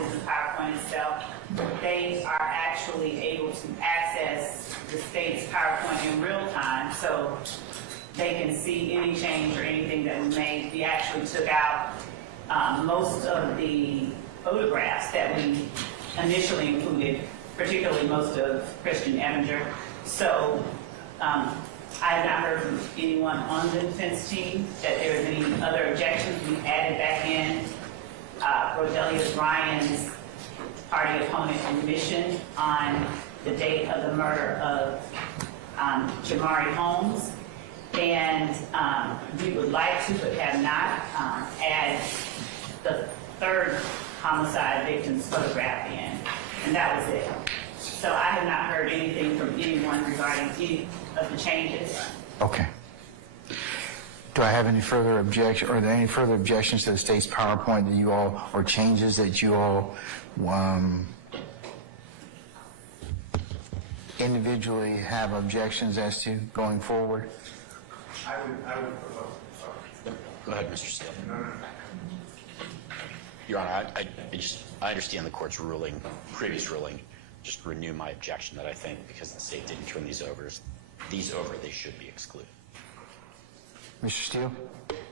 is the PowerPoint itself. They are actually able to access the state's PowerPoint in real time, so they can see any change or anything that we made. We actually took out most of the photographs that we initially included, particularly most of Christian Evinger. So I have not heard from anyone on the defense team that there is any other objections. We added back in Rodelius Ryan's party opponent admission on the date of the murder of Jamari Holmes. And we would like to, but have not, add the third homicide victim's photograph in. And that was it. So I have not heard anything from anyone regarding any of the changes. Okay. Do I have any further objection, or are there any further objections to the state's PowerPoint that you all, or changes that you all individually have objections as to going forward? I would propose. Go ahead, Mr. Steele. Your Honor, I understand the court's ruling, previous ruling. Just renew my objection that I think because the state didn't turn these over, they should be excluded. Mr. Steele?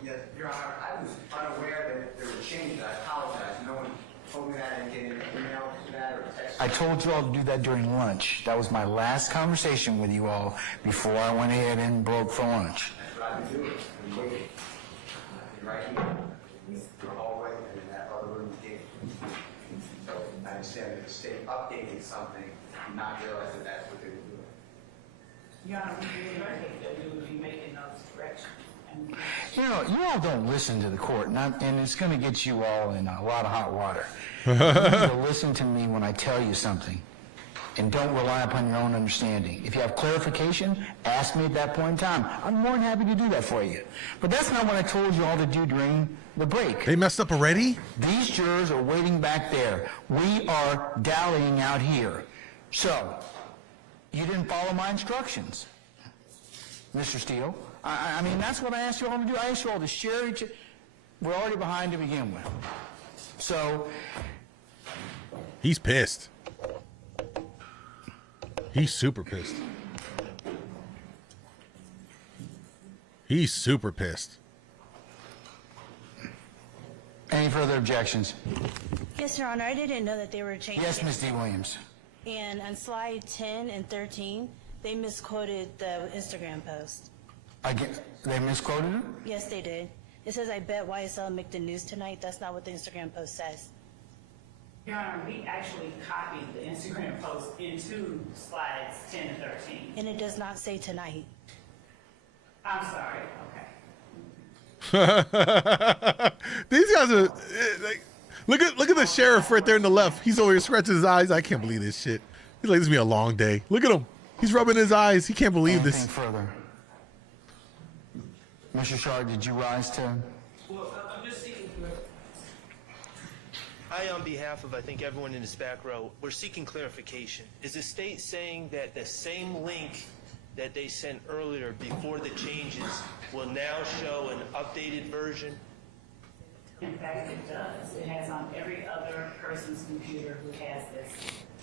Yes, Your Honor, I was unaware that there were changes. I apologize. No one told me that. I didn't get an email to that or text. I told you all to do that during lunch. That was my last conversation with you all before I went ahead and broke for lunch. That's what I've been doing. I've been waiting. I've been right here. In the hallway and in that other room gate. So I understand that the state updated something and not realize that that's what they were doing. Your Honor, we that we would be making those corrections. You know, you all don't listen to the court, and it's going to get you all in a lot of hot water. You need to listen to me when I tell you something, and don't rely upon your own understanding. If you have clarification, ask me at that point in time. I'm more than happy to do that for you. But that's not what I told you all to do during the break. They messed up already? These jurors are waiting back there. We are dallying out here. So, you didn't follow my instructions, Mr. Steele. I mean, that's what I asked you all to do. I asked you all to share each. We're already behind to begin with. So. He's pissed. He's super pissed. He's super pissed. Any further objections? Yes, Your Honor. I didn't know that they were changing. Yes, Ms. D. Williams. And on slide 10 and 13, they misquoted the Instagram post. Again, they misquoted it? Yes, they did. It says, I bet YSL make the news tonight. That's not what the Instagram post says. Your Honor, we actually copied the Instagram post into slides 10 and 13. And it does not say tonight. I'm sorry. Okay. These guys are like, look at the sheriff right there on the left. He's over here scratching his eyes. I can't believe this shit. He's like, this is gonna be a long day. Look at him. He's rubbing his eyes. He can't believe Anything this. further? Mr. Shard, did you rise to? Well, I'm just seeking on behalf of, I think, everyone in this back row, we're seeking clarification. Is the state saying that the same link that they sent earlier before the changes will now show an updated version? In fact, it does. It has on every other person's computer who has this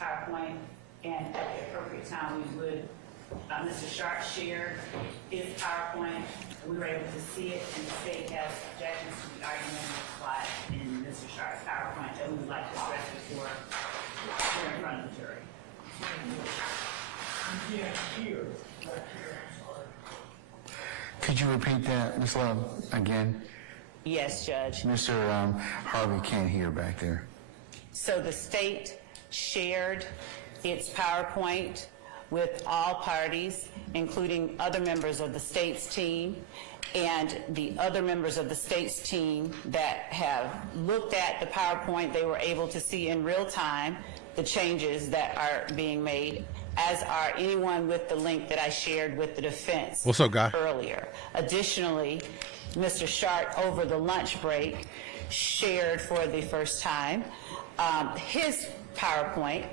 PowerPoint, and at the appropriate time, we would. Mr. Sharp shared his PowerPoint. We were able to see it, and the state has objections to the argument slide in Mr. Sharp's PowerPoint that we would like to address before we're in front of the jury. Could you repeat that, Ms. Love, again? Yes, Judge. Mr. Harvey can't hear back there. So the state shared its PowerPoint with all parties, including other members of the state's team, and the other members of the state's team that have looked at the PowerPoint, they were able to see in real time the changes that are being made, as are anyone with the link that I shared with the defense. What's up, guy? Earlier. Additionally, Mr. Sharp, over the lunch break, shared for the first time his PowerPoint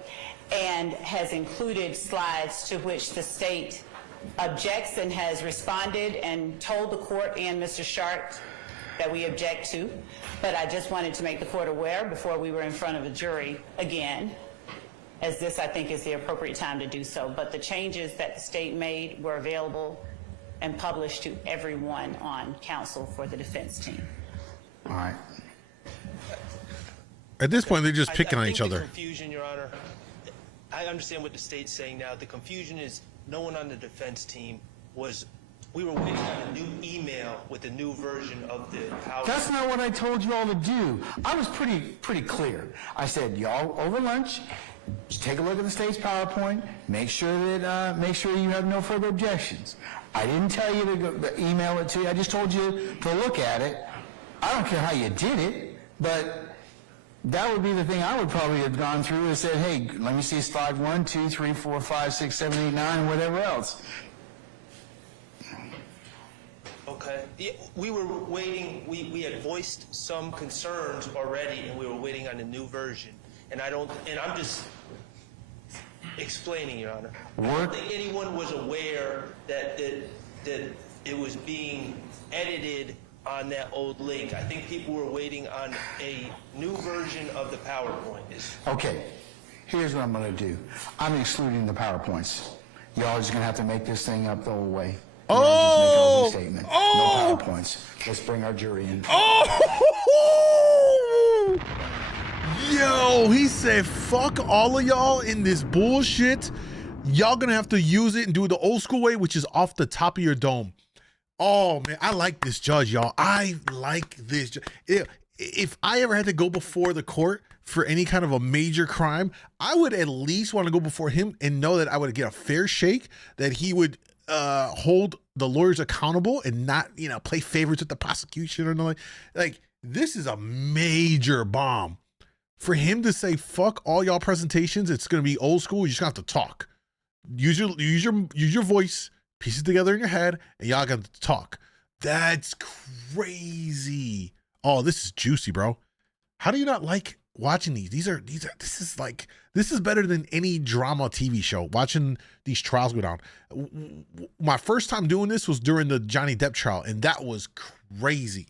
and has included slides to which the state objects and has responded and told the court and Mr. Sharp that we object to, but I just wanted to make the court aware before we were in front of a jury again, as this, I think, is the appropriate time to do so. But the changes that the state made were available and published to everyone on counsel for the defense team. All right. At this point, they're just picking I on think each the other. confusion, Your Honor, I understand what the state's saying now. The confusion is no one on the defense team was, we were waiting on a new email with a new version of the power. That's not what I told you all to do. I was pretty clear. I said, y'all over lunch, just take a look at the state's PowerPoint, make sure you have no further objections. I didn't tell you to email it to you. I just told you to look at it. I don't care how you did it, but that would be the thing I would probably have gone through and said, hey, let me see slide 1, 2, 3, 4, 5, 6, 7, 8, 9, whatever else. Okay. Yeah, we were waiting, we had voiced some concerns already, and we were waiting on a new version. And I'm just explaining, Your Honor. I don't think anyone was aware that it was being edited on that old link. I think people were waiting on a new version of the PowerPoint. Okay, here's what I'm going to do. I'm excluding the PowerPoints. Y'all are just going to have to make this thing up the whole way. Oh! Just make an opening statement. Oh! No PowerPoints. Let's bring our jury in. Oh! Yo, he said, fuck all of y'all in this bullshit. Y'all gonna have to use it and do it the old school way, which is off the top of your dome. Oh, man, I like this judge, y'all. I like this. If I ever had to go before the court for any kind of a major crime, I would at least want to go before him and know that I would get a fair shake, that he would hold the lawyers accountable and not, play favorites with the prosecution or nothing. Like, this is a major bomb. For him to say, fuck all y'all presentations, it's going to be old school, you just have to talk. Use your voice, piece it together in your head, and y'all got to talk. That's crazy. Oh, this is juicy, bro. How do you not like watching these? This is better than any drama TV show, watching these trials go down. My first time doing this was during the Johnny Depp trial, and that was crazy.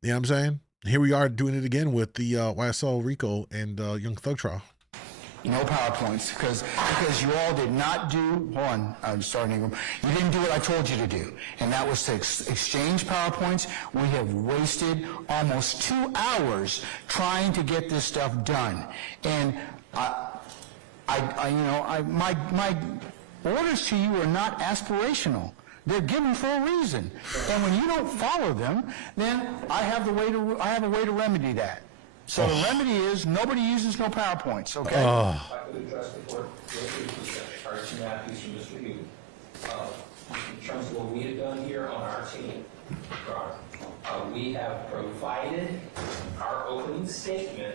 You know what I'm saying? Here we are doing it again with the YSL Rico and Young Thug trial. No PowerPoints, because you all did not do, hold on, I'm starting to, you didn't do what I told you to do, and that was to exchange PowerPoints. We have wasted almost 2 hours trying to get this stuff done, and my orders to you are not aspirational. They're given for a reason, and when you don't follow them, then I have a way to remedy that. So the remedy is nobody uses no PowerPoints, okay? If I could address the court, Archie Matthews from Mr. Hughes. In terms of what we have done here on our team, we have provided our opening statement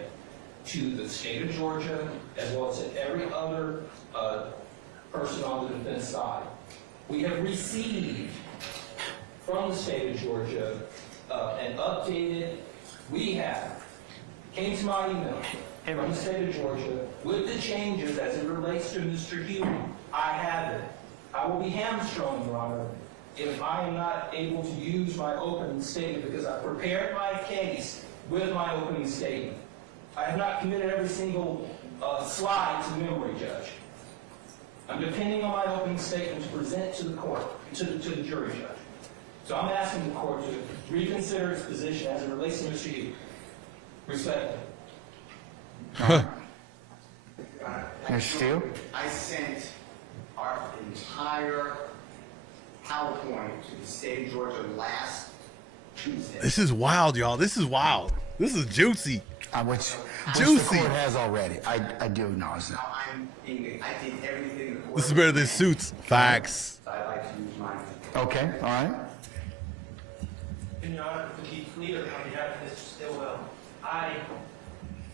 to the state of Georgia, as well as to every other person on the defense side. We have received from the state of Georgia an updated, came to my email from the state of Georgia with the changes as it relates to Mr. Hughes. I have it. I will be hamstrung, Your Honor, if I am not able to use my opening statement, because I prepared my case with my opening statement. I have not committed every single slide to memory, Judge. I'm depending on my opening statement to present to the court, to the jury, Judge. So I'm asking the court to reconsider its position as it relates to Mr. Hughes. Respectfully. Mr. Steele? I sent our entire PowerPoint to the state of Georgia last Tuesday. This is wild, y'all. This is wild. This is juicy. Which Juicy. the court has already. I do acknowledge that. Now I did everything the court. This is better than Suits. Facts. I'd like to use mine. Okay, all right. Your Honor, to be clear, on behalf of Mr. Stillwell, I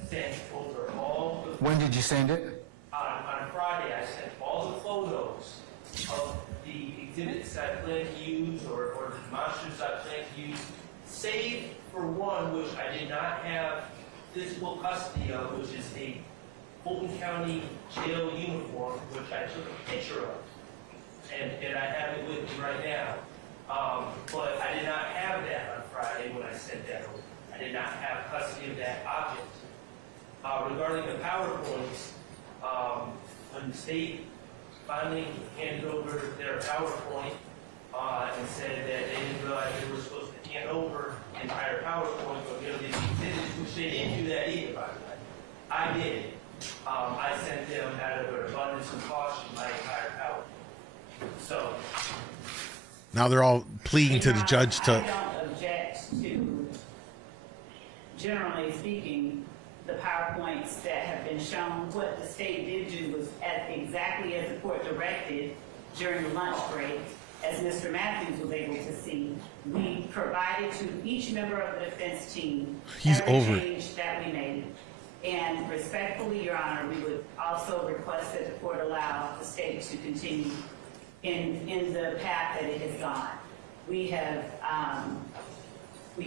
sent over all the, When did you send it? on Friday, I sent all the photos of the exhibits I plan to use or the demonstratives I plan to use, save for one which I did not have physical custody of, which is a Fulton County jail uniform, which I took a picture of. And I have it with me right now. But I did not have that on Friday when I sent that over. I did not have custody of that object. Regarding the PowerPoints, when the state finally handed over their PowerPoint and said that they didn't realize they were supposed to hand over entire PowerPoint or give them the exhibits, which they didn't do that either, by the way. I did it. I sent them out of an abundance of caution my entire PowerPoint. So. Now they're all pleading to the judge to. I don't object to, generally speaking, the PowerPoints that have been shown. What the state did do was exactly as the court directed during the lunch break, as Mr. Matthews was able to see, we provided to each member of the defense team every change that we made. And respectfully, Your Honor, we would also request that the court allow the state to continue in the path that it has gone. We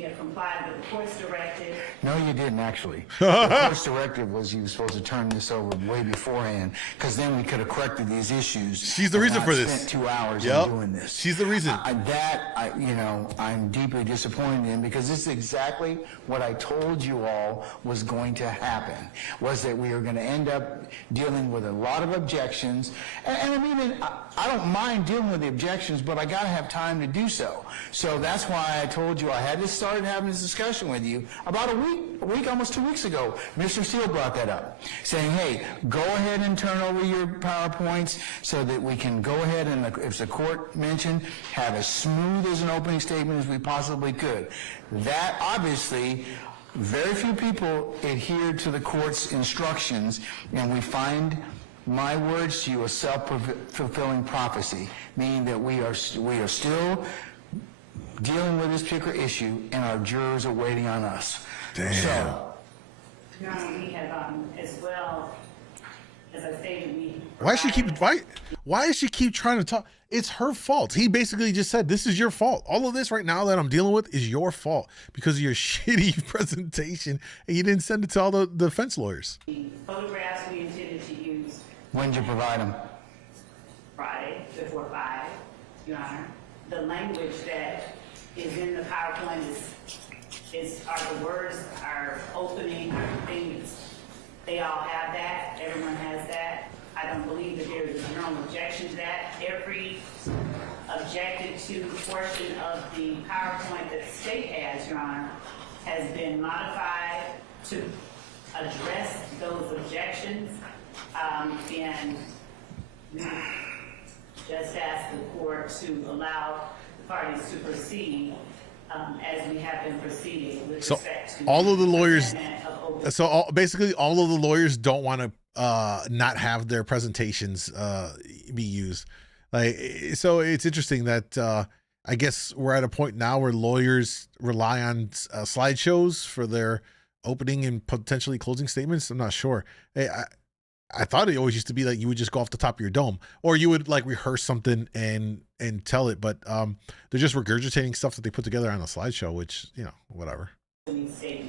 have complied with the court's directive. No, you didn't actually. The court's directive was you were supposed to turn this over way beforehand, because then we could have corrected these issues. She's the reason for this. Spent 2 hours in doing this. She's the reason. I'm deeply disappointed in, because this is exactly what I told you all was going to happen, was that we are going to end up dealing with a lot of objections. And I mean, I don't mind dealing with the objections, but I got to have time to do so. So that's why I told you I had to start having this discussion with you about a week, almost 2 weeks ago. Mr. Steele brought that up, saying, hey, go ahead and turn over your PowerPoints so that we can go ahead and, if the court mentioned, have as smooth as an opening statement as we possibly could. That, obviously, very few people adhered to the court's instructions, and we find, my words to you, a self-fulfilling prophecy, meaning that we are still dealing with this particular issue, and our jurors are waiting on us. Damn. So, Your Honor, we have, as well, as I stated, Why does she keep trying to talk? It's her fault. He basically just said, this is your fault. All of this right now that I'm dealing with is your fault because of your shitty presentation, and you didn't send it to all the defense lawyers. The photographs we intended to use When did you provide them? Friday before 5, Your Honor. The language that is in the PowerPoint are the words, our opening, our things. They all have that. Everyone has that. I don't believe that there is a general objection to that. Every objected to portion of the PowerPoint that the state has, Your Honor, has been modified to address those objections. And we just ask the court to allow the parties to proceed as we have been proceeding with respect to all of the lawyers. Basically, all of the lawyers don't want to not have their presentations be used. So it's interesting that I guess we're at a point now where lawyers rely on slideshows for their opening and potentially closing statements. I'm not sure. I thought it always used to be like you would just go off the top of your dome, or you would like rehearse something and tell it, but they're just regurgitating stuff that they put together on a slideshow, which, you know, whatever. State